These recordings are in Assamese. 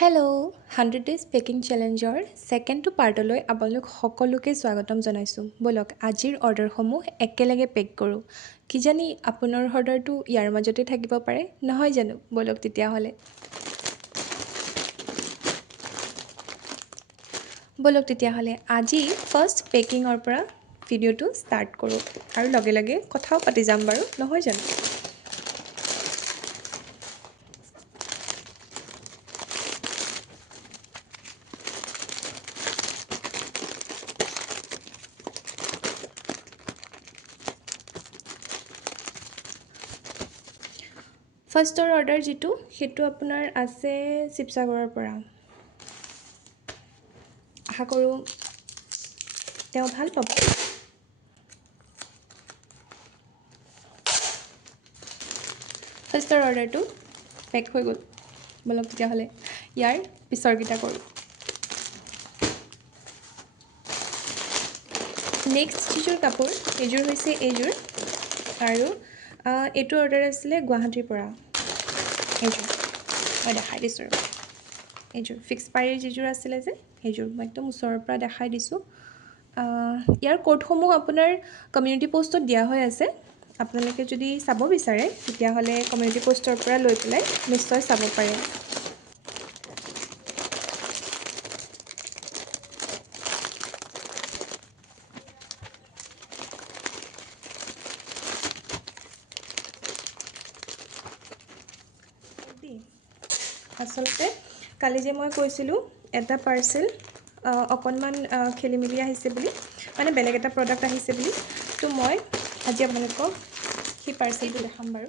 হেল্ল' 100 ডেজ পেকিং চেলেঞ্জৰ ছেকেণ্ডটো পাৰ্টলৈ আপোনালোক সকলোকে স্বাগতম জনাইছোঁ। ব'লক আজিৰ অৰ্ডাৰসমূহ একেলগে পেক কৰোঁ। কিজানি আপোনাৰ অৰ্ডাৰটো ইয়াৰ মাজতে থাকিব পাৰে, নহয় জানো? ব'লক তেতিয়াহ'লে আজি ফাৰ্ষ্ট পেকিঙৰ পৰা ভিডিঅ'টো ষ্টাৰ্ট কৰোঁ আৰু লগে লগে কথাও পাতি যাম বাৰু, নহয় জানো? ফাৰ্ষ্টৰ অৰ্ডাৰ যিটো সেইটো আপোনাৰ আছে শিৱসাগৰৰ পৰা। আশা কৰোঁ তেওঁ ভাল পাব। ফাৰ্ষ্টৰ অৰ্ডাৰটো পেক হৈ গ'ল। ব'লক তেতিয়াহ'লে ইয়াৰ পিছৰকেইটা কৰোঁ। নেক্সট যিযোৰ কাপোৰ এইযোৰ হৈছে এইযোৰ আৰু এইটো অৰ্ডাৰ আছিলে গুৱাহাটীৰ পৰা। এইযোৰ মই দেখাই দিছোঁ আৰু এইযোৰ ফিক্স পাৰীৰ যিযোৰ আছিলে যে সেইযোৰ মই একদম ওচৰৰ পৰা দেখাই দিছোঁ। ইয়াৰ কোডসমূহ আপোনাৰ কমিউনিটি পষ্টত দিয়া হৈ আছে। আপোনালোকে যদি চাব বিচাৰে তেতিয়াহ'লে কমিউনিটি পষ্টৰ পৰা লৈ পেলাই নিশ্চয় চাব পাৰে। আচলতে কালি যে মই কৈছিলোঁ এটা পাৰ্চেল অকণমান খেলি মেলি আহিছে বুলি, মানে বেলেগ এটা প্ৰডাক্ট আহিছে বুলি, তো মই আজি আপোনালোকক সেই পাৰ্চেলটো দেখাম বাৰু।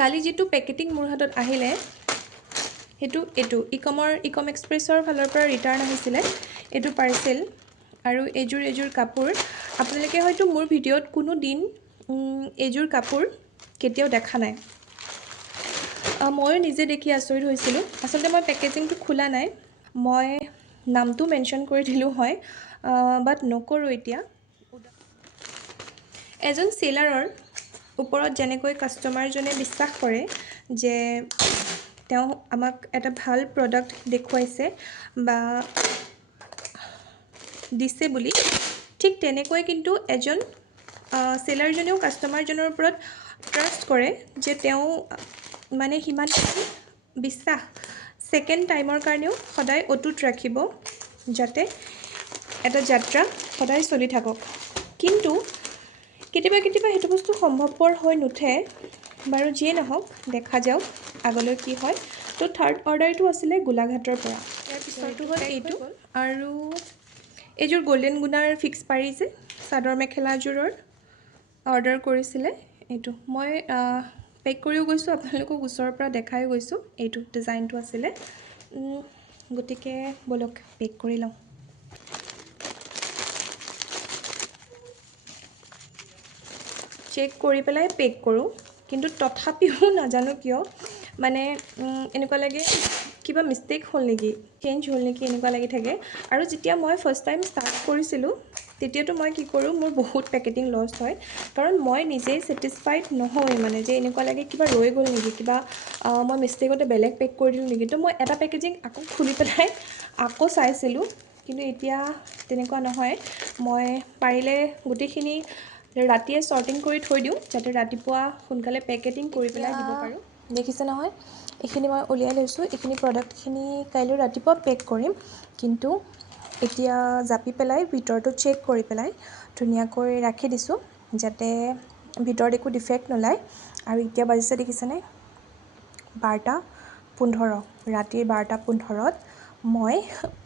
কালি যিটো পেকেটিং মোৰ হাতত আহিলে সেইটো ইকম এক্সপ্ৰেছৰ ফালৰ পৰা ৰিটাৰ্ণ আহিছিলে এইটো পাৰ্চেল। আৰু এইযোৰ কাপোৰ আপোনালোকে হয়তো মোৰ ভিডিঅ'ত কোনো দিন এইযোৰ কাপোৰ কেতিয়াও দেখা নাই। ময়ো নিজে দেখি আচৰিত হৈছিলোঁ। আচলতে মই পেকেজিংটো খোলা নাই, মই নামটো মেনশ্যন কৰি দিলোঁ হয়, বাট নকৰোঁ এতিয়া। এজন চেলাৰৰ ওপৰত যেনেকৈ কাষ্টমাৰজনে বিশ্বাস কৰে যে তেওঁ আমাক এটা ভাল প্ৰডাক্ট দেখুৱাইছে বা দিছে বুলি, ঠিক তেনেকৈ কিন্তু এজন চেলাৰজনেও কাষ্টমাৰজনৰ ওপৰত ট্ৰাষ্ট কৰে যে তেওঁ মানে সিমানখিনি বিশ্বাস ছেকেণ্ড টাইমৰ কাৰণেও সদায় অটুট ৰাখিব, যাতে এটা যাত্ৰা সদায় চলি থাকক। কিন্তু কেতিয়াবা সেইটো বস্তু সম্ভৱপৰ হৈ নুঠে বাৰু। যিয়ে নহওক দেখা যাওক আগলৈ কি হয়। তো থাৰ্ড অৰ্ডাৰটো আছিলে গোলাঘাটৰ পৰা। ইয়াৰ পিছৰটো হ'ল এইটো আৰু এইযোৰ গল্ডেন গুণাৰ ফিক্স পাৰী যে চাদৰ মেখেলাযোৰৰ অৰ্ডাৰ কৰিছিলে। এইটো মই পেক কৰিও গৈছোঁ, আপোনালোকক ওচৰৰ পৰা দেখাইও গৈছোঁ। এইটো ডিজাইনটো আছিলে। গতিকে ব'লক পেক কৰি লওঁ। চেক কৰি পেলাই পেক কৰোঁ, কিন্তু তথাপিও নাজানো কিয় মানে এনেকুৱা লাগে কিবা মিষ্টেক হ'ল নেকি, চেঞ্জ হ'ল নেকি, এনেকুৱা লাগি থাকে। আৰু যেতিয়া মই ফাৰ্ষ্ট টাইম ষ্টাৰ্ট কৰিছিলোঁ তেতিয়াতো মই কি কৰোঁ, মোৰ বহুত পেকেটিং লছ হয়, কাৰণ মই নিজেই ছেটিছফাইড নহয়, মানে যে এনেকুৱা লাগে কিবা ৰৈ গ'ল নেকি, কিবা মই মিষ্টেকতে বেলেগ পেক কৰি দিলোঁ নেকি। তো মই এটা পেকেজিং আকৌ খুলি পেলাই আকৌ চাইছিলোঁ, কিন্তু এতিয়া তেনেকুৱা নহয়। মই পাৰিলে গোটেইখিনি ৰাতিয়ে ছৰ্টিং কৰি থৈ দিওঁ, যাতে ৰাতিপুৱা সোনকালে পেকেটিং কৰি পেলাই দিব পাৰোঁ। দেখিছে নহয়, এইখিনি মই উলিয়াই লৈছোঁ। এইখিনি প্ৰডাক্টখিনি কাইলৈ ৰাতিপুৱা পেক কৰিম, কিন্তু এতিয়া জাপি পেলাই ভিতৰটো চেক কৰি পেলাই ধুনীয়াকৈ ৰাখি দিছোঁ, যাতে ভিতৰত একো ডিফেক্ট নোলায়। আৰু এতিয়া বাজিছে দেখিছেনে 12:15, ৰাতিৰ 12:15ত মই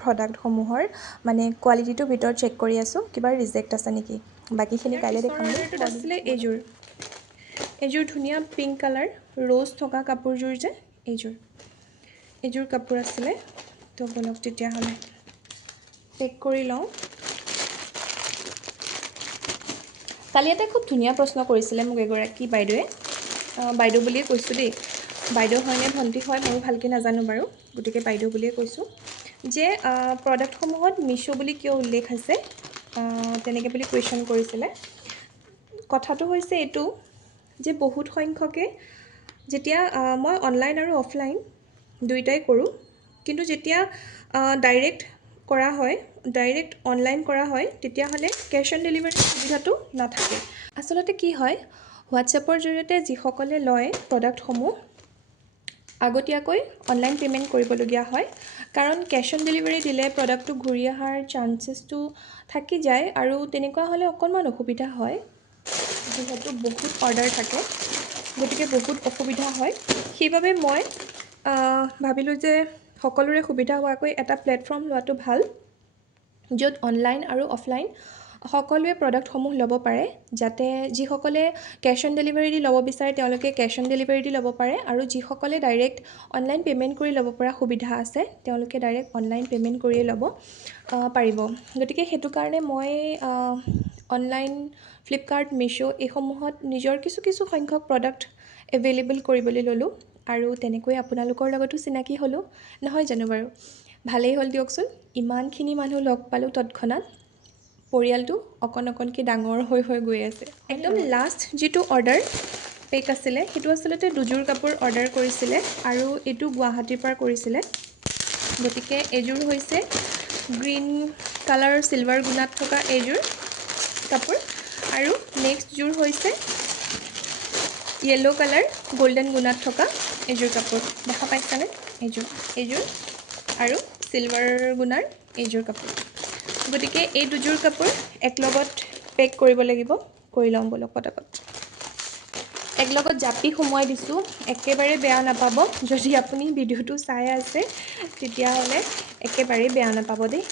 প্ৰডাক্টসমূহৰ মানে কোৱালিটিটোৰ ভিতৰত চেক কৰি আছোঁ, কিবা ৰিজেক্ট আছে নেকি। বাকীখিনি কাইলৈ দেখাম। অৰ্ডাৰটোত আছিলে এইযোৰ ধুনীয়া পিংক কালাৰ ৰ'জ থকা কাপোৰযোৰ যে এইযোৰ কাপোৰ আছিলে। তো ব'লক তেতিয়াহ'লে পেক কৰি লওঁ। কালি এটা খুব ধুনীয়া প্ৰশ্ন কৰিছিলে মোক এগৰাকী বাইদেৱে, বাইদেউ বুলিয়ে কৈছোঁ দেই, বাইদেউ হয়নে ভণ্টি হয় ময়ো ভালকৈ নাজানো বাৰু, গতিকে বাইদেউ বুলিয়ে কৈছোঁ, যে প্ৰডাক্টসমূহত মিছ' বুলি কিয় উল্লেখ আছে, তেনেকৈ বুলি কুৱেশ্যন কৰিছিলে। কথাটো হৈছে এইটো যে বহুত সংখ্যকে যেতিয়া মই অনলাইন আৰু অফলাইন দুয়োটাই কৰোঁ, কিন্তু যেতিয়া ডাইৰেক্ট কৰা হয়, ডাইৰেক্ট অনলাইন কৰা হয়, তেতিয়াহ'লে কেছ অন ডেলিভাৰী সুবিধাটো নাথাকে। আচলতে কি হয়, হোৱাটছএপৰ জৰিয়তে যিসকলে লয় প্ৰডাক্টসমূহ আগতীয়াকৈ অনলাইন পে'মেণ্ট কৰিবলগীয়া হয়, কাৰণ কেছ অন ডেলিভাৰী দিলে প্ৰডাক্টটো ঘূৰি অহাৰ চান্সেছটো থাকি যায়, আৰু তেনেকুৱা হ'লে অকণমান অসুবিধা হয়, যিহেতু বহুত অৰ্ডাৰ থাকে, গতিকে বহুত অসুবিধা হয়। সেইবাবে মই ভাবিলোঁ যে সকলোৰে সুবিধা হোৱাকৈ এটা প্লেটফৰ্ম লোৱাটো ভাল, য'ত অনলাইন আৰু অফলাইন সকলোৱে প্ৰডাক্টসমূহ ল'ব পাৰে, যাতে যিসকলে কেছ অন ডেলিভাৰী দি ল'ব বিচাৰে তেওঁলোকে কেছ অন ডেলিভাৰী দি ল'ব পাৰে, আৰু যিসকলে ডাইৰেক্ট অনলাইন পে'মেণ্ট কৰি ল'ব পৰা সুবিধা আছে তেওঁলোকে ডাইৰেক্ট অনলাইন পে'মেণ্ট কৰিয়ে ল'ব পাৰিব। গতিকে সেইটো কাৰণে মই অনলাইন ফ্লিপকাৰ্ট, মিছ' এইসমূহত নিজৰ কিছু সংখ্যক প্ৰডাক্ট এভেইলেবল কৰিবলৈ ল'লোঁ, আৰু তেনেকৈ আপোনালোকৰ লগতো চিনাকি হ'লোঁ, নহয় জানো বাৰু? ভালেই হ'ল দিয়কচোন, ইমানখিনি মানুহ লগ পালোঁ তৎক্ষণাত, পৰিয়ালটো অকণকৈ ডাঙৰ হৈ গৈ আছে। একদম লাষ্ট যিটো অৰ্ডাৰ পেক আছিলে সেইটো আচলতে দুযোৰ কাপোৰ অৰ্ডাৰ কৰিছিলে, আৰু এইটো গুৱাহাটীৰ পৰা কৰিছিলে। গতিকে এইযোৰ হৈছে গ্ৰীণ কালাৰ চিলভাৰ গুণাত থকা এইযোৰ কাপোৰ, আৰু নেক্সটযোৰ হৈছে য়েল্ল' কালাৰ গল্ডেন গুণাত থকা এইযোৰ কাপোৰ। দেখা পাইছানে? এইযোৰ আৰু চিলভাৰ গুণাৰ এইযোৰ কাপোৰ। গতিকে এই দুযোৰ কাপোৰ একলগত পেক কৰিব লাগিব, কৰি লওঁ ব'লক পটাপট। একলগত জাপি সোমোৱাই দিছোঁ, একেবাৰে বেয়া নাপাব যদি আপুনি ভিডিঅ'টো চাই আছে, তেতিয়াহ'লে একেবাৰেই বেয়া নাপাব দেই।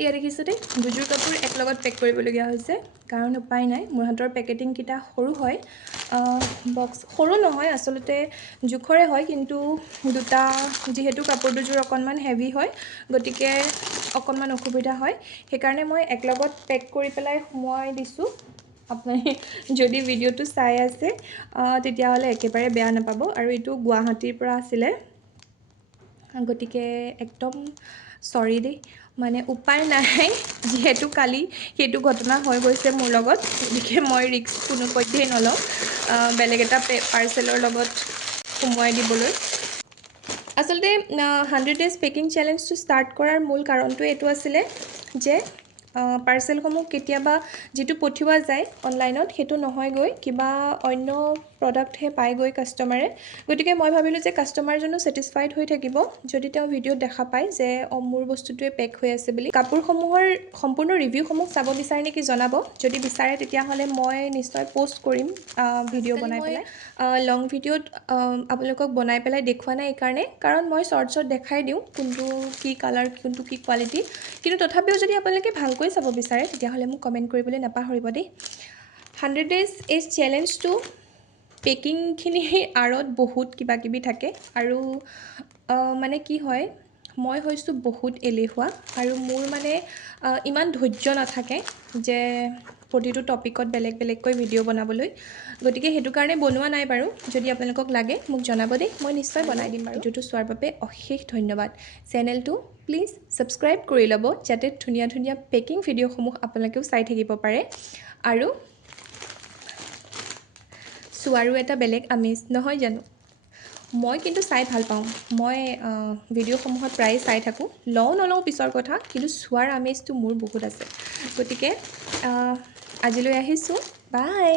এয়া দেখিছোঁ দেই, দুযোৰ কাপোৰ একলগত পেক কৰিবলগীয়া হৈছে, কাৰণ উপায় নাই, মোৰ হাতৰ পেকেটিংকেইটা সৰু হয়, বক্স সৰু নহয় আচলতে জোখৰে হয়, কিন্তু দুটা যিহেতু কাপোৰ দুযোৰ অকণমান হেভি হয়, গতিকে অকণমান অসুবিধা হয়, সেইকাৰণে মই একলগত পেক কৰি পেলাই সোমোৱাই দিছোঁ। আপুনি যদি ভিডিঅ'টো চাই আছে তেতিয়াহ'লে একেবাৰে বেয়া নাপাব, আৰু এইটো গুৱাহাটীৰ পৰা আছিলে, গতিকে একদম চৰি দেই, মানে উপায় নাই, যিহেতু কালি সেইটো ঘটনা হৈ গৈছে মোৰ লগত, গতিকে মই ৰিস্ক কোনোপধ্যেই নলওঁ বেলেগ এটা পাৰ্চেলৰ লগত সোমোৱাই দিবলৈ। আচলতে 100 ডেজ পেকিং চেলেঞ্জটো ষ্টাৰ্ট কৰাৰ মূল কাৰণটো এইটো আছিলে যে পাৰ্চেলসমূহ কেতিয়াবা যিটো পঠিওৱা যায় অনলাইনত সেইটো নহয়গৈ, কিবা অন্য প্ৰডাক্টহে পায়গৈ কাষ্টমাৰে, গতিকে মই ভাবিলোঁ যে কাষ্টমাৰজনো ছেটিছফাইড হৈ থাকিব যদি তেওঁ ভিডিঅ'ত দেখা পায় যে মোৰ বস্তুটোৱে পেক হৈ আছে বুলি। কাপোৰসমূহৰ সম্পূৰ্ণ ৰিভিউসমূহ চাব বিচাৰে নেকি জনাব, যদি বিচাৰে তেতিয়াহ'লে মই নিশ্চয় পষ্ট কৰিম ভিডিঅ' বনাই পেলাই। লং ভিডিঅ'ত আপোনালোকক বনাই পেলাই দেখুওৱা নাই এইকাৰণে, কাৰণ মই শ্বৰ্টছত দেখাই দিওঁ কোনটো কি কালাৰ, কোনটো কি কোৱালিটি, কিন্তু তথাপিও যদি আপোনালোকে ভালকৈ চাব বিচাৰে তেতিয়াহ'লে মোক কমেণ্ট কৰিবলৈ নাপাহৰিব দেই। 100 ডেজ এই চেলেঞ্জটো পেকিংখিনিৰ আঁৰত বহুত কিবাকিবি থাকে, আৰু মানে কি হয়, মই হৈছোঁ বহুত এলেহুৱা, আৰু মোৰ মানে ইমান ধৈৰ্য নাথাকে যে প্ৰতিটো টপিকত বেলেগকৈ ভিডিঅ' বনাবলৈ, গতিকে সেইটো কাৰণে বনোৱা নাই বাৰু। যদি আপোনালোকক লাগে মোক জনাব দেই, মই নিশ্চয় বনাই দিম বাৰু। ভিডিঅ'টো চোৱাৰ বাবে অশেষ ধন্যবাদ। চেনেলটো প্লিজ ছাবস্ক্ৰাইব কৰি ল'ব, যাতে ধুনীয়া পেকিং ভিডিঅ'সমূহ আপোনালোকেও চাই থাকিব পাৰে, আৰু চোৱাৰো এটা বেলেগ আমেজ, নহয় জানো? মই কিন্তু চাই ভাল পাওঁ, মই ভিডিঅ'সমূহত প্ৰায়ে চাই থাকোঁ, নলওঁ পিছৰ কথা, কিন্তু চোৱাৰ আমেজটো মোৰ বহুত আছে। গতিকে আজিলৈ আহিছোঁ, বাই।